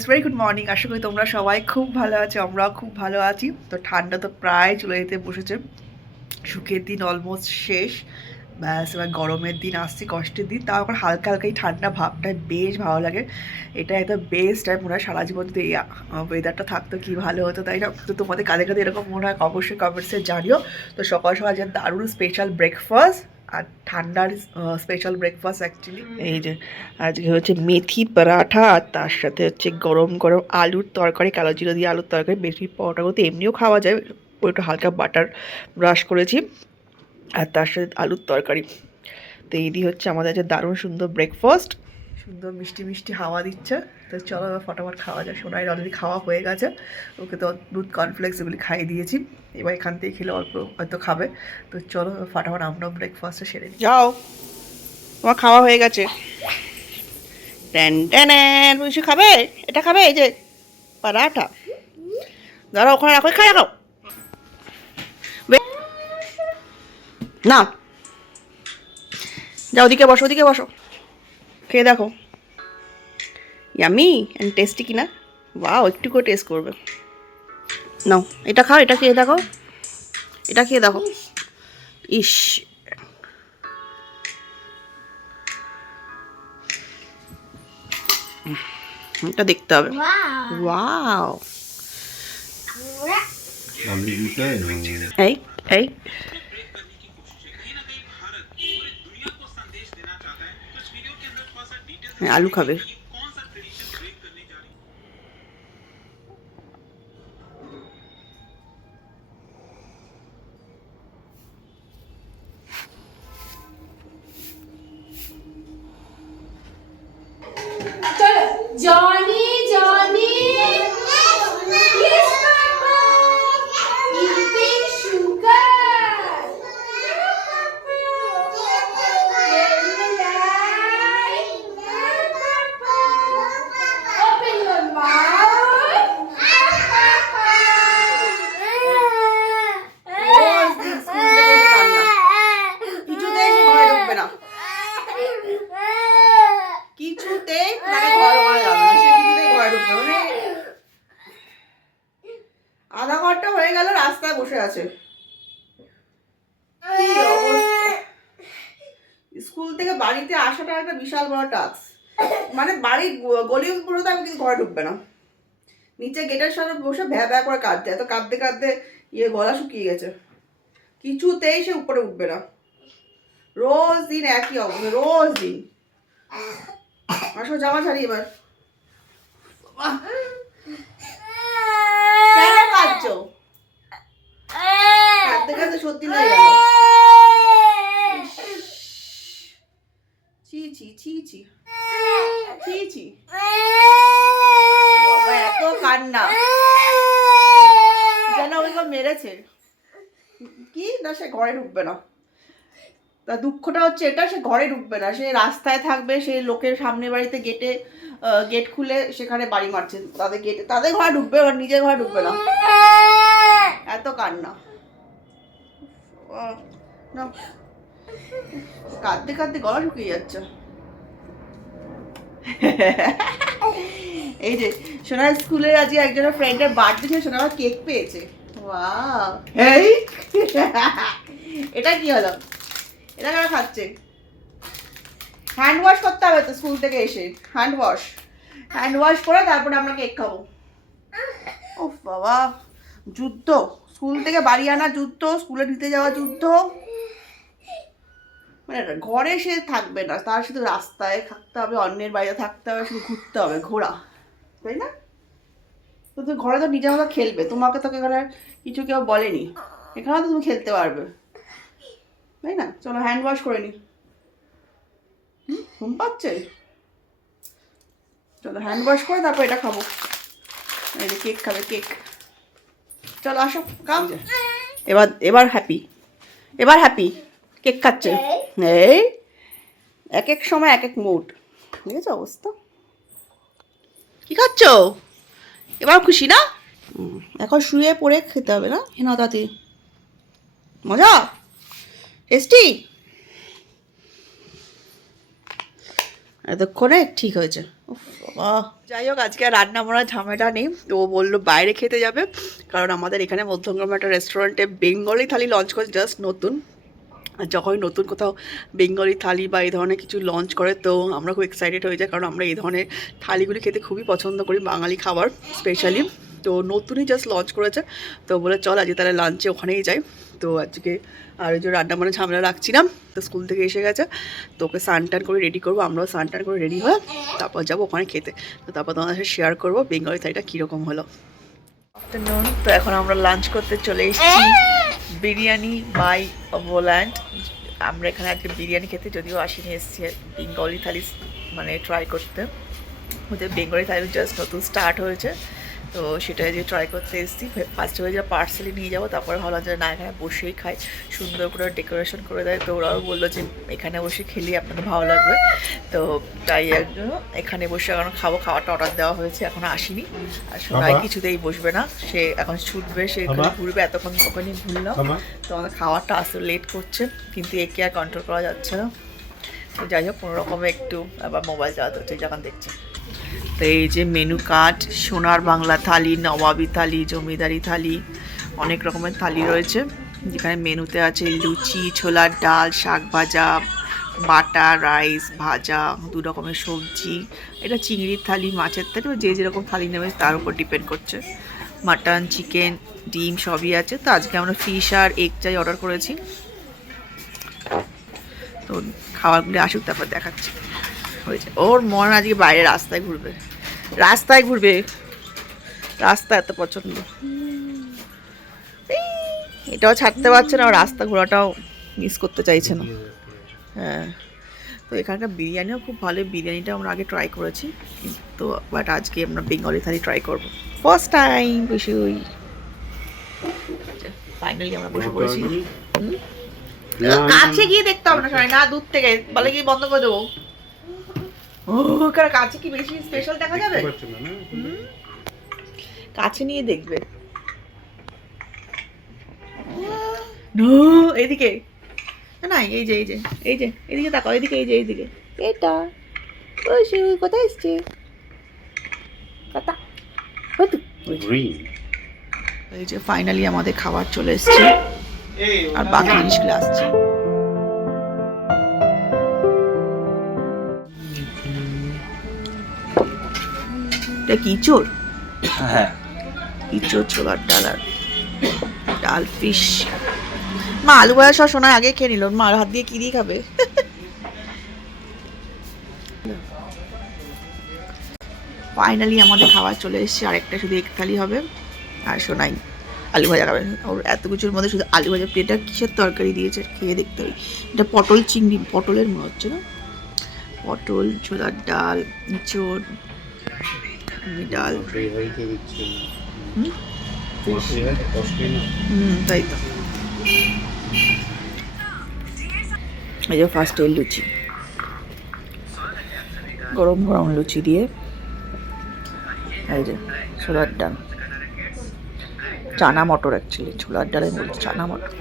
Guys, very good morning. আশা করি তোমরা সবাই খুব ভালো আছো, আমরাও খুব ভালো আছি। তো ঠান্ডা তো প্রায় চলে যেতে বসেছে, শীতের দিন অলমোস্ট শেষ। ব্যাস এবার গরমের দিন আসছে, কষ্টের দিন। তাও এখন হালকা হালকা এই ঠান্ডা ভাবটাই বেশ ভালো লাগে। এটা এত বেস্ট টাইম মনে হয়, সারা জীবন যদি এই ওয়েদারটা থাকতো কি ভালো হতো, তাই না? তো তোমাদের কাদের কাদের এরকম মনে হয় অবশ্যই কমেন্টসে জানিও। তো সকাল সকাল যে দারুণ স্পেশাল ব্রেকফাস্ট, আর ঠান্ডার স্পেশাল ব্রেকফাস্ট অ্যাকচুয়ালি এই যে আজকে হচ্ছে মেথি পরাঠা, আর তার সাথে হচ্ছে গরম গরম আলুর তরকারি, কালো জিরা দিয়ে আলুর তরকারি। মেথি পরোটাগুলো তো এমনিও খাওয়া যায়, একটু হালকা বাটার ব্রাশ করেছি, আর তার সাথে আলুর তরকারি। তো এই দিয়ে হচ্ছে আমাদের যে দারুণ সুন্দর ব্রেকফাস্ট, সুন্দর মিষ্টি মিষ্টি হাওয়া দিচ্ছে। তো চলো এবার ফটাফট খাওয়া যায়। সোনাইয়ের অলরেডি খাওয়া হয়ে গেছে, ওকে তো দুধ কর্নফ্লেক্স এগুলি খাইয়ে দিয়েছি, এবার এখান থেকে খেলে অল্প হয়তো খাবে। তো চলো ফটাফট আমরাও ব্রেকফাস্টে সেরে নিই। যাও, তোমার খাওয়া হয়ে গেছে। ট্যান ট্যান, কিছু খাবে? এটা খাবে, এই যে পরাঠা। দাঁড়া, ওখানে রাখো, খাই রাখো না। যাও, ওদিকে বসো, ওদিকে বসো, খেয়ে দেখো ইয়ামি অ্যান্ড টেস্টি কিনা। ওয়াও, একটু করে টেস্ট করবে। নাও এটা খাও, এটা খেয়ে দেখো, এটা খেয়ে দেখো। ইস, এটা দেখতে হবে। ওয়াও, এই এই আলু খাবে। Johnny, Johnny, yes, Papa, eating sugar. Open your mouth. রোজ দিন স্কুল থেকে এসে কান্না, কিছুতে এসে ঘরে ঢুকবে না, কিছুতে তাকে ঘর করা যাবে না, সে কিছুতেই ঘরে ঢুকবে না। মানে আধা ঘন্টা হয়ে গেল রাস্তায় বসে আছে। কি অবস্থা! স্কুল থেকে বাড়িতে আসাটা একটা বিশাল বড় টাস্ক। মানে বাড়ির গলিগুলোতে আমি কিন্তু ঘরে ঢুকবে না, নিচে গেটের সামনে বসে ভ্যা ভ্যা করে কাঁদছে, এত কাঁদতে কাঁদতে গলা শুকিয়ে গেছে। কিছুতেই সে উপরে উঠবে না। রোজ দিন একই অবস্থা, রোজ দিন। আসো, জামা ছাড়ি এবার। কেন কাঁদছো? কাঁদতে কাঁদতে সত্যি হয়ে গেল। ছি ছি ছি ছি ছি ছি, বাবা এত কান্না, যেন ওইগুলো মেরেছে। কি না, সে ঘরে ঢুকবে না। তা দুঃখটা হচ্ছে এটা, সে ঘরে ঢুকবে না, সে রাস্তায় থাকবে, সে লোকের সামনে বাড়িতে গেটে গেট খুলে সেখানে বাড়ি মারছে তাদের গেটে, তাদের ঘরে ঢুকবে, আর নিজের ঘরে ঢুকবে না। এত কান্না না, কাঁদতে কাঁদতে গলা শুকিয়ে যাচ্ছে। এই যে সোনার স্কুলের আজকে একজনের ফ্রেন্ডের বার্থডে ছিল, সোনা আবার কেক পেয়েছে। ওয়াও, এই এটা কি হলো? এটা কেন খাচ্ছে? হ্যান্ড ওয়াশ করতে হবে তো স্কুল থেকে এসে, হ্যান্ড ওয়াশ করে তারপরে আমরা কেক খাবো। ও বাবা, যুদ্ধ! স্কুল থেকে বাড়ি আনা যুদ্ধ, স্কুলে নিতে যাওয়া যুদ্ধ। মানে ঘরে সে থাকবে না, তার শুধু রাস্তায় থাকতে হবে, অন্যের বাড়িতে থাকতে হবে, শুধু ঘুরতে হবে, ঘোরা, তাই না? তো তুমি ঘরে তো নিজের মতো খেলবে, তোমাকে তো এখানে কিছু কেউ বলেনি, এখানে তো তুমি খেলতে পারবে, তাই না? চলো হ্যান্ড ওয়াশ করে নি। ঘুম পাচ্ছে, চলো হ্যান্ড ওয়াশ করে তারপর এটা খাবো। এই যে কেক খাবে, কেক। চলো আসো, কাম। এবার এবার হ্যাপি, এবার হ্যাপি, কেক খাচ্ছে। এই এক এক সময় এক এক মুড, বুঝেছো অবস্থা? কি খাচ্ছ? এবার খুশি না? এখন শুয়ে পড়ে খেতে হবে না? না তাতে মজা, টেস্টি। এতক্ষণে ঠিক হয়েছে। উফ বাবা, যাই হোক আজকে আর রান্না বান্নার ঝামেলা নেই। তো ও বললো বাইরে খেতে যাবে, কারণ আমাদের এখানে মধ্যমগ্রামে একটা রেস্টুরেন্টে বেঙ্গলি থালি লঞ্চ করে, জাস্ট নতুন। আর যখনই নতুন কোথাও বেঙ্গলি থালি বা এই ধরনের কিছু লঞ্চ করে তো আমরা খুব এক্সাইটেড হয়ে যাই, কারণ আমরা এই ধরনের থালিগুলি খেতে খুবই পছন্দ করি, বাঙালি খাবার স্পেশালি। তো নতুনই জাস্ট লঞ্চ করেছে, তো বলে চল আজকে তাহলে লাঞ্চে ওখানেই যাই। তো আজকে আর ওই যে রান্না বান্না ঝামেলা রাখছি না, তো স্কুল থেকে এসে গেছে, তো ওকে স্নান টান করে রেডি করবো, আমরাও স্নান টান করে রেডি হয়ে তারপর যাবো ওখানে খেতে। তো তারপর তোমাদের সাথে শেয়ার করবো বেঙ্গলি থালিটা কীরকম হলো। আফটারনুন, তো এখন আমরা লাঞ্চ করতে চলে এসেছি বিরিয়ানি বাই ভোল্যান্ড। আমরা এখানে আজকে বিরিয়ানি খেতে যদিও আসিনি, এসেছি বেঙ্গলি থালি মানে ট্রাই করতে। ওদের বেঙ্গলি থালি জাস্ট নতুন স্টার্ট হয়েছে, তো সেটাই যে ট্রাই করতে এসেছি। ফার্স্টে হয়ে যা পার্সেলি নিয়ে যাবো, তারপরে ভাবলাম যে না এখানে বসেই খাই, সুন্দর করে ডেকোরেশন করে দেয়। তো ওরাও বললো যে এখানে বসে খেলে আপনাদের ভালো লাগবে, তো তাই একজন এখানে বসে এখন খাবো। খাওয়াটা অর্ডার দেওয়া হয়েছে, এখনো আসেনি। আর সোনাই কিছুতেই বসবে না, সে এখন ছুটবে, সে ঘুরবে, এতক্ষণ ওখানে ঘুরলাম। তো আমাদের খাওয়াটা আসতে লেট করছে, কিন্তু একে আর কন্ট্রোল করা যাচ্ছে না। তো যাই হোক কোনো রকমে একটু আবার মোবাইল চালাতে হচ্ছে যখন দেখছি। তো এই যে মেনু কার্ড, সোনার বাংলা থালি, নবাবী থালি, জমিদারি থালি, অনেক রকমের থালি রয়েছে, যেখানে মেনুতে আছে লুচি, ছোলার ডাল, শাক ভাজা, বাটা রাইস, ভাজা, 2 রকমের সবজি। এটা চিংড়ির থালি, মাছের থালি, যে যেরকম থালি নেবে তার উপর ডিপেন্ড করছে। মাটন, চিকেন, ডিম সবই আছে। তো আজকে আমরা ফিশ আর এগ চাই অর্ডার করেছি। তো খাবারগুলি আসুক তারপর দেখাচ্ছি। হয়েছে ওর মন আজকে বাইরে রাস্তায় ঘুরবে, রাস্তায় ঘুরবে, রাস্তা এত পছন্দ। এটাও ছাড়তে পারছে না, রাস্তা ঘোরাটাও মিস করতে চাইছে না। হ্যাঁ, তো এখানকার বিরিয়ানিও খুব ভালো, বিরিয়ানিটা আমরা আগে ট্রাই করেছি, কিন্তু বাট আজকে আমরা বেঙ্গলি থালি ট্রাই করবো ফার্স্ট টাইম। বসে ওই ফাইনালি আমরা বসে পড়েছি। কাছে গিয়ে দেখতে হবে না, না দূর থেকে বলে কি বন্ধ করে দেবো। ও কাছে কি বেশি স্পেশাল দেখা যাবে, কাছে নিয়ে দেখবে। এদিকে না, এই যে এই যে এই যে এদিকে তাকাও, এদিকে এই যে এইদিকে, এটা কোথায় এসছে এই যে ফাইনালি আমাদের খাবার চলে এসছে, আর বাকি জিনিসগুলো আসছে। এটা কি ইঁচড়? হ্যাঁ, ইঁচড়, ছোলার ডাল আর ডাল ফিশ। মা আলু ভাজা সব সোনায় আগে খেয়ে নিল, মা হাত দিয়ে কি দিয়ে খাবে। ফাইনালি আমাদের খাবার চলে এসেছে, আরেকটা শুধু এক থালি হবে, আর সোনাই আলু ভাজা খাবে। ওর এত কিছুর মধ্যে শুধু আলু ভাজা, প্লেটটা কিসের তরকারি দিয়েছে খেয়ে দেখতে হবে। এটা পটল চিংড়ি, পটলের মনে হচ্ছে না, পটল, ছোলার ডাল, ইঁচড়, ডাল, তাই তো। এই যে ফার্স্টে লুচি, গরম গরম লুচি দিয়ে, এই যে ছোলার ডাল, চানা মটর, অ্যাকচুয়ালি ছোলার ডালের মধ্যে চানা মটর,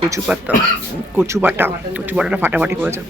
কচু পাতা, কচু বাটাটা ফাটাফাটি করেছে।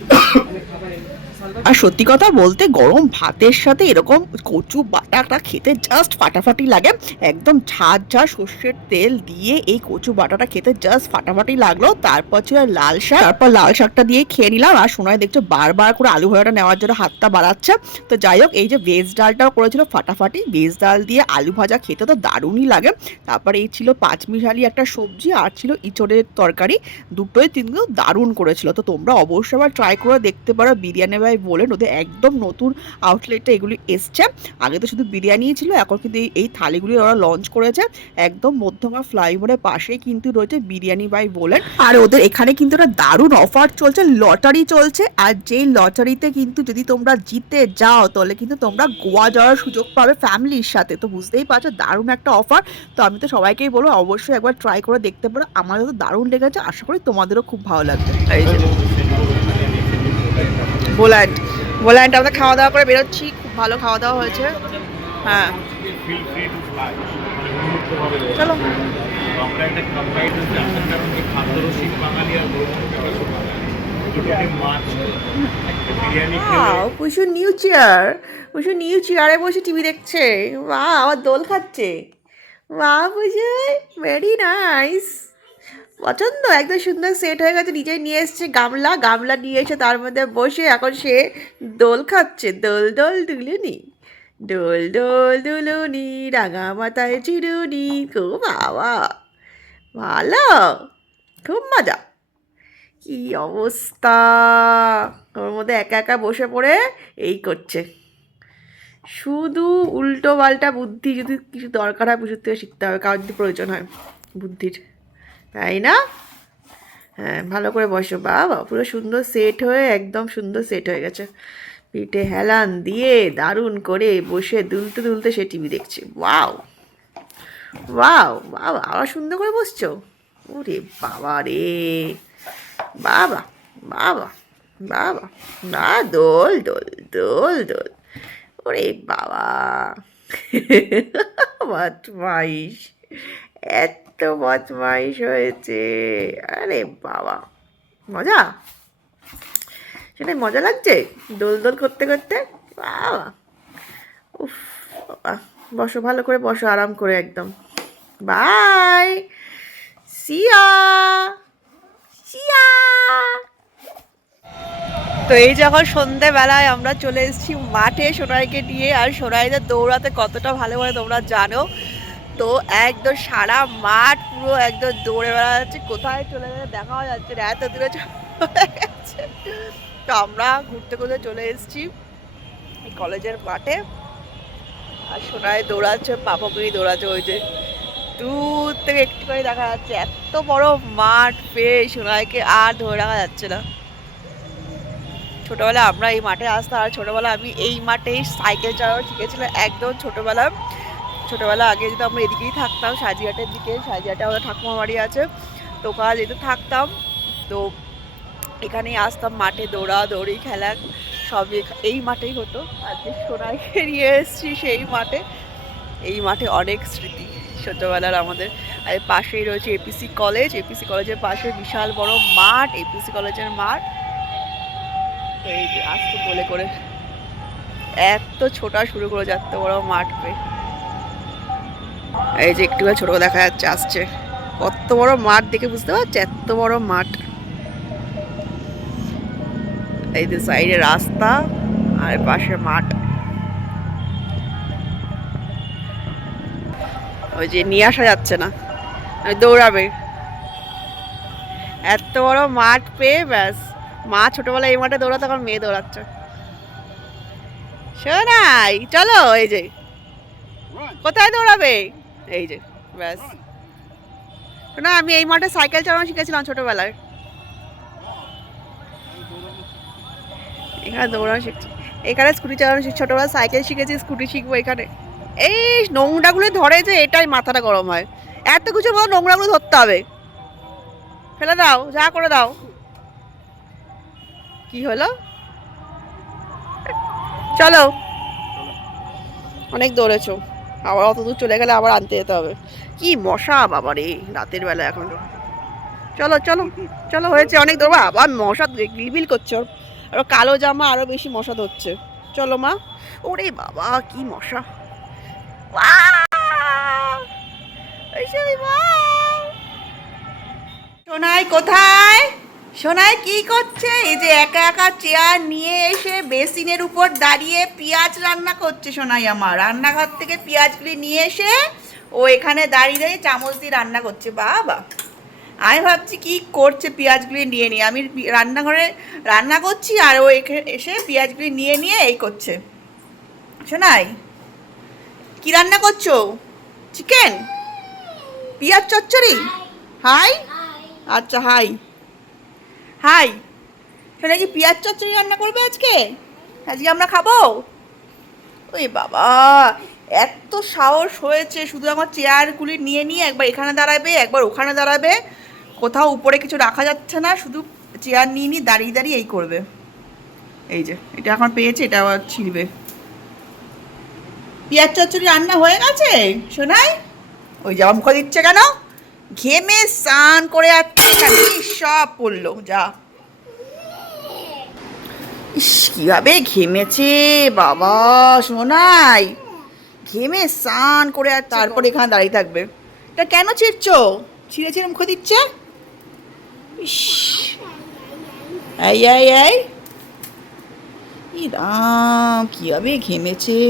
আর সত্যি কথা বলতে গরম ভাতের সাথে এরকম কচু বাটাটা খেতে জাস্ট ফাটাফাটি লাগে, একদম ঝাঁঝ ঝাঁঝ সর্ষের তেল দিয়ে এই কচু বাটাটা খেতে জাস্ট ফাটাফাটি লাগলো। তারপর ছিল লাল শাক, তারপর লাল শাকটা দিয়ে খেয়ে নিলাম। আর সোনাই দেখছো বারবার করে আলু ভাজাটা নেওয়ার জন্য হাতটা বাড়াচ্ছে। তো যাই হোক, এই যে ভেজ ডালটাও করেছিল ফাটাফাটি, ভেজ ডাল দিয়ে আলু ভাজা খেতে তো দারুণই লাগে। তারপরে এই ছিল পাঁচমিশালি একটা সবজি, আর ছিল ইঁচড়ের তরকারি, দুটোই কিন্তু দারুণ করেছিল। তো তোমরা অবশ্যই আবার ট্রাই করে দেখতে পারো বিরিয়ানি ভাই বলেন, ওদের একদম নতুন আউটলেটে এগুলি এসছে। আগে তো শুধু বিরিয়ানি ছিল, এখন কিন্তু এই থালিগুলি ওরা লঞ্চ করেছে। একদম মধ্যমা ফ্লাইওভারের পাশেই কিন্তু রয়েছে বিরিয়ানি বাই বলেন। আর ওদের এখানে কিন্তু একটা দারুণ অফার চলছে, লটারি চলছে। আর যেই লটারিতে কিন্তু যদি তোমরা জিতে যাও তাহলে কিন্তু তোমরা গোয়া যাওয়ার সুযোগ পাবে ফ্যামিলির সাথে। তো বুঝতেই পারছো দারুণ একটা অফার। তো আমি তো সবাইকেই বলবো অবশ্যই একবার ট্রাই করে দেখতে পারো, আমাদের তো দারুণ লেগেছে, আশা করি তোমাদেরও খুব ভালো লাগবে। ভোল্যান্ড আমরা খাওয়া দাওয়া করে বেরোচ্ছি, খুব ভালো খাওয়া দাওয়া হয়েছে। হ্যাঁ চলো। আমরা একটা কম্বাইন্ড হচ্ছে আসার কারণ কি খাদ্যরসিক বাঙালি আর গৌরব প্রকাশক বাঙালি দুটোকে মাছ একটা বিরিয়ানি খেলে Pushu new chair, Pushu new চেয়ারে বসে টিভি দেখছে। আবার দোল খাচ্ছে। পুষু ভেরি নাইস, পছন্দ, একদম সুন্দর সেট হয়ে গেছে। নিজেই নিয়ে এসছে গামলা, গামলা নিয়ে এসে তার মধ্যে বসে এখন সে দোল খাচ্ছে। দোল দোল দুলুনি, দোল দোল দুলুনি, রাঙা মাথায় চিরুনি। খুব বাবা ভালো, খুব মজা। কি অবস্থা, ওর মধ্যে একা একা বসে পড়ে এই করছে। শুধু উল্টো পাল্টা বুদ্ধি, যদি কিছু দরকার হয় পুজোর থেকে শিখতে হবে, কারোর যদি প্রয়োজন হয় বুদ্ধির, তাই না? হ্যাঁ, ভালো করে বসো। বাবা পুরো সুন্দর সেট হয়ে, একদম সুন্দর সেট হয়ে গেছে। পিঠে হেলান দিয়ে দারুণ করে বসে দুলতে দুলতে সে টিভি দেখছে। ওয়াও ওয়াও, বাবা আবার সুন্দর করে বসছো। ওরে বাবা রে, বাবা বাবা বাবা, না দোল দোল দোল দোল। ওরে বাবা বদমাইশ, এত বদমাইশ হয়েছে। আরে বাবা, মজা, সেটাই মজা লাগছে দোল দোল করতে করতে। বাবা উফ, বাবা বসো, ভালো করে বসো, আরাম করে একদম। বাই, সিয়া সিয়া। তো এই যখন সন্ধেবেলায় আমরা চলে এসেছি মাঠে সোনাইকে নিয়ে, আর সোনাইদের দৌড়াতে কতটা ভালোভাবে তোমরা জানো। তো একদম সারা মাঠ পুরো একদম দৌড়ে বেড়াচ্ছে, কোথায় চলে গেছে দেখাও যাচ্ছে না, এত দূরে চলে গেছে। তো আমরা ঘুরতে ঘুরতে চলে এসেছি এই কলেজের মাঠে, আর সোনাই দৌড়াচ্ছে, পাপাপুরি দৌড়াচ্ছে। ওই যে দূর থেকে একটু করে দেখা যাচ্ছে, এত বড় মাঠ পেয়ে সোনাইকে আর ধরে রাখা যাচ্ছে না। ছোটোবেলায় আমরা এই মাঠে আসতাম, আর ছোটোবেলায় আমি এই মাঠেই সাইকেল চালানো শিখেছিলাম একদম ছোটোবেলায়। ছোটোবেলা আগে যদি আমরা এদিকেই থাকতাম, সাজিয়াটের দিকে, সাজিয়াটে আমাদের ঠাকুমা বাড়ি আছে, তো ওখানে যেতে থাকতাম। তো এখানেই আসতাম, মাঠে দৌড়াদৌড়ি খেলা সব এই মাঠেই হতো। আজকে সোনাইকে নিয়ে এসেছি সেই মাঠে। এই মাঠে অনেক স্মৃতি ছোটোবেলার আমাদের। আর পাশেই রয়েছে এপিসি কলেজ, এপিসি কলেজের পাশে বিশাল বড় মাঠ, এপিসি কলেজের মাঠ। এই যে আসতে বলে করে এত ছোটা শুরু করে এত বড় মাঠ পেয়ে। এই যে একটু ছোট দেখা যাচ্ছে, আসছে। কত বড় মাঠ দেখে বুঝতে পারছে, এত বড় মাঠ। এই যে সাইডে রাস্তা আর পাশে মাঠ। ওই যে নিয়ে আসা যাচ্ছে না, দৌড়াবে। এত বড় মাঠ পেয়ে ব্যাস, মা ছোটবেলায় এই মাঠে দৌড়াতো, এখন মেয়ে দৌড়াচ্ছে। শোনাই চলো, এই যে কোথায় দৌড়াবে, এই যে ব্যাস। না আমি এই মাঠে সাইকেল চালানো শিখেছিলাম ছোটবেলায়, এখানে দৌড়ানো শিখছি, এখানে স্কুটি চালানো শিখছি। ছোটবেলায় সাইকেল শিখেছি, স্কুটি শিখবো এখানে। এই নোংরাগুলো ধরে যে, এটাই মাথাটা গরম হয়। এত কিছু বলো, নোংরাগুলো ধরতে হবে, ফেলে দাও, যা করে দাও। কি হলো, চলো। অনেক দৌড়েছো, আবার অত দূর চলে গেলে আবার আনতে যেতে হবে। কি মশা বাবা রে, রাতের বেলা এখন। চলো চলো চলো, হয়েছে অনেক দৌড়বা, আবার মশা গিলবিল করছে। আর কালো জামা আরো বেশি মশা ধরছে। চলো মা। ওরে বাবা কি মশা। সোনাই কোথায়, সোনাই কি করছে? এই যে একা একা চেয়ার নিয়ে এসে বেসিনের উপর দাঁড়িয়ে পেঁয়াজ রান্না করছে। সোনাই আমার রান্নাঘর থেকে পেঁয়াজগুলি নিয়ে এসে ও এখানে দাঁড়িয়ে দাঁড়িয়ে চামচ দিয়ে রান্না করছে। বাবা, আমি ভাবছি কি করছে, পেঁয়াজগুলি নিয়ে নিয়ে। আমি রান্নাঘরে রান্না করছি আর ও এসে পেঁয়াজগুলি নিয়ে নিয়ে এই করছে। সোনাই কি রান্না করছো? চিকেন, পেঁয়াজ চচ্চড়ি। হাই, আচ্ছা হাই হাই। শোনা কি পেঁয়াজ চচ্চড়ি রান্না করবে আজকে? আজকে আমরা খাবো। ওই বাবা, এত সাহস হয়েছে, শুধু আমার চেয়ারগুলি নিয়ে নিয়ে একবার এখানে দাঁড়াবে, একবার ওখানে দাঁড়াবে, কোথাও উপরে কিছু রাখা যাচ্ছে না, শুধু চেয়ার নিয়ে নিয়ে দাঁড়িয়ে দাঁড়িয়ে এই করবে। এই যে এটা এখন পেয়েছে, এটা আবার ছিঁড়বে। পেঁয়াজ চচ্চড়ি রান্না হয়ে গেছে সোনাই? ওই যে মুখে দিচ্ছে কেন? ঘেমে স্নান করে যাচ্ছে এখানে, ইস, সব পড়লো যা। ইস কিভাবে ঘেমেছে বাবা সোনাই, ঘেমে স্নান করে আর তারপর এখানে দাঁড়িয়ে থাকবে। এটা কেন ছিঁড়ছো? ছিঁড়ে ছিঁড়ে মুখে দিচ্ছে। ইস, এই এই এই, ই রাম কিভাবে ঘেমেছে।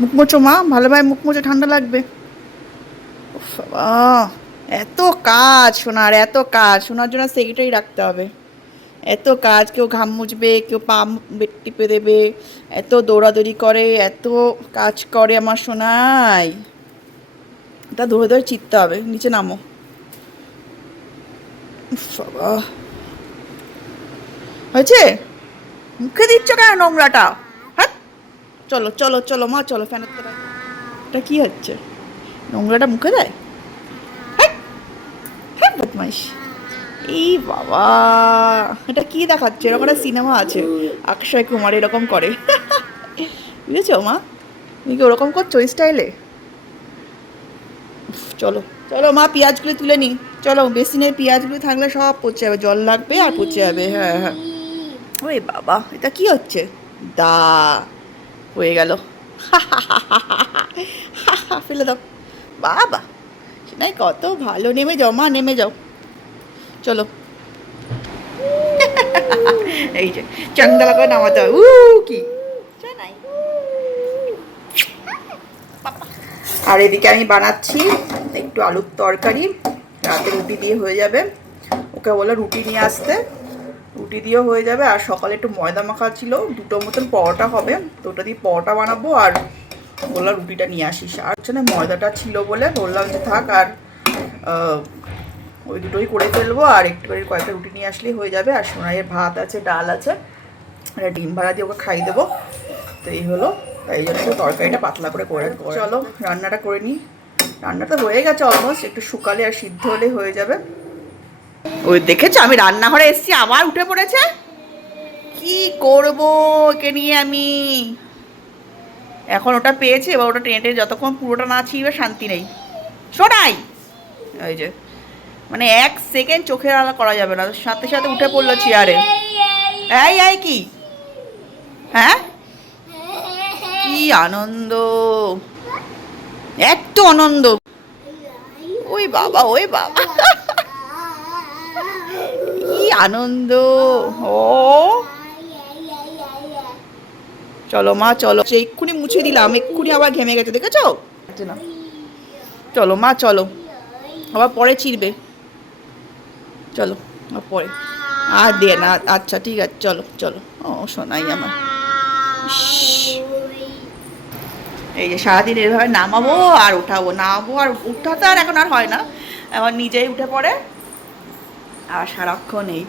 মুখ মোছো মা, ভালোভাবে মুখ মোছো, ঠান্ডা লাগবে। উফ বাবা, এত কাজ শোনার, এত কাজ শোনার জন্য সেক্রেটারি রাখতে হবে। এত কাজ, কেউ ঘাম মুছবে, কেউ পা টিপে দেবে, এত দৌড়াদৌড়ি করে, এত কাজ করে আমার সোনাই। এটা ধরে ধরে চিপতে হবে। নিচে নামো। উফ বাবা, হয়েছে? মুখে দিচ্ছ কেন নোংরাটা? হ্যাঁ, চলো চলো চলো মা, চলো ফ্যানের তলায়। এটা কি হচ্ছে? নোংরাটা মুখে দেয়? হ্যাঁ হ্যাঁ, বদমাইশ। এই বাবা, এটা কি দেখাচ্ছে? এরকম একটা সিনেমা আছে, অক্ষয় কুমার এরকম করে। বুঝেছো মা? তুমি কি ওরকম করছো ওই স্টাইলে? চলো চলো মা, পেঁয়াজগুলো তুলে নি। চলো, বেসিনের পেঁয়াজগুলো থাকলে সব পচে যাবে, জল লাগবে আর পচে যাবে। হ্যাঁ হ্যাঁ। ওই বাবা, এটা কি হচ্ছে? দা হয়ে গেল। ফেলে দাও। বাবা সেটাই কত ভালো। নেমে যাও মা, নেমে যাও। চলো। এই যে চাঙ্গালা করে নামাতে হবে। কি নাই। আর এদিকে আমি বানাচ্ছি একটু আলুর তরকারি, রাতে রুটি দিয়ে হয়ে যাবে। ওকে বলে রুটি নিয়ে আসতে, রুটি দিয়েও হয়ে যাবে। আর সকালে একটু ময়দা মাখা ছিল, দুটো মতন পরোটা হবে, তো ওটা দিয়ে পরোটা বানাবো। আর বললাম রুটিটা নিয়ে আসিস। আর জন্য ময়দাটা ছিল বলে বললাম যে থাক, আর ওই দুটোই করে ফেলবো। আর একটু করে কয়েকটা রুটি নিয়ে আসলেই হয়ে যাবে। আর সোনাইয়ের ভাত আছে, ডাল আছে, আর ডিম ভাড়া দিয়ে ওকে খাই দেবো। তো এই হলো, তাই জন্য একটু তরকারিটা পাতলা করে করে রাখবো। চলো রান্নাটা করে নিই। রান্নাটা হয়ে গেছে অলমোস্ট, একটু শুকালে আর সিদ্ধ হলে হয়ে যাবে। ওই দেখেছো আমি রান্নাঘরে এসেছি, আবার উঠে পড়েছে। কি করব একে নিয়ে আমি? এখন ওটা পেয়েছে, এবার ওটা টেনে টেনে যতক্ষণ পুরোটা না ছিঁড়বে শান্তি নেই। শোনাই, ওই যে মানে এক সেকেন্ড চোখের আড়াল করা যাবে না, সাথে সাথে উঠে পড়লো চেয়ারে। এই এই কি? হ্যাঁ, কি আনন্দ, এত আনন্দ। ওই বাবা, ওই বাবা, কি আনন্দ। ও চলো মা চলো, এক্ষুনি মুছে দিলাম, এক্ষুনি আবার ঘেমে গেছে, দেখেছো না? চলো মা চলো, আবার পরে চিরবে। চলো আবার পরে আর দে না। আচ্ছা ঠিক আছে, চলো চলো। ও শোনাই আমার। এই যে সারাদিন এভাবে নামাবো আর উঠাবো, নামাবো আর উঠাতে আর এখন আর হয় না, এবার নিজেই উঠে পড়ে। আর সারাক্ষণ এই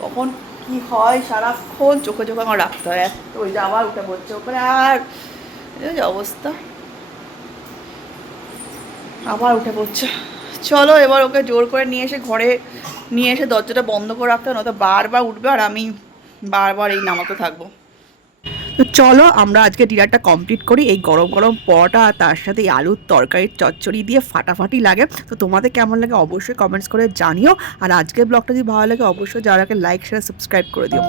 কখন কি হয়, সারাক্ষণ চোখে চোখে আমার রাখতে হয়। তো ওই যে আবার উঠে পড়ছে ওখানে, আর এই যে অবস্থা, আবার উঠে পড়ছে। চলো এবার ওকে জোর করে নিয়ে এসে ঘরে নিয়ে এসে দরজাটা বন্ধ করে রাখতে হবে, নয়তো বারবার উঠবে আর আমি বারবার এই নামাতে থাকবো। তো চলো আমরা আজকে ডিনারটা কমপ্লিট করি। এই গরম গরম পরোটা আর তার সাথে এই আলুর তরকারির চচ্চড়ি দিয়ে ফাটাফাটি লাগে। তো তোমাদের কেমন লাগে অবশ্যই কমেন্টস করে জানিও। আর আজকের ব্লগটা যদি ভালো লাগে অবশ্যই যারা লাইক শেয়ার সাবস্ক্রাইব করে দিও।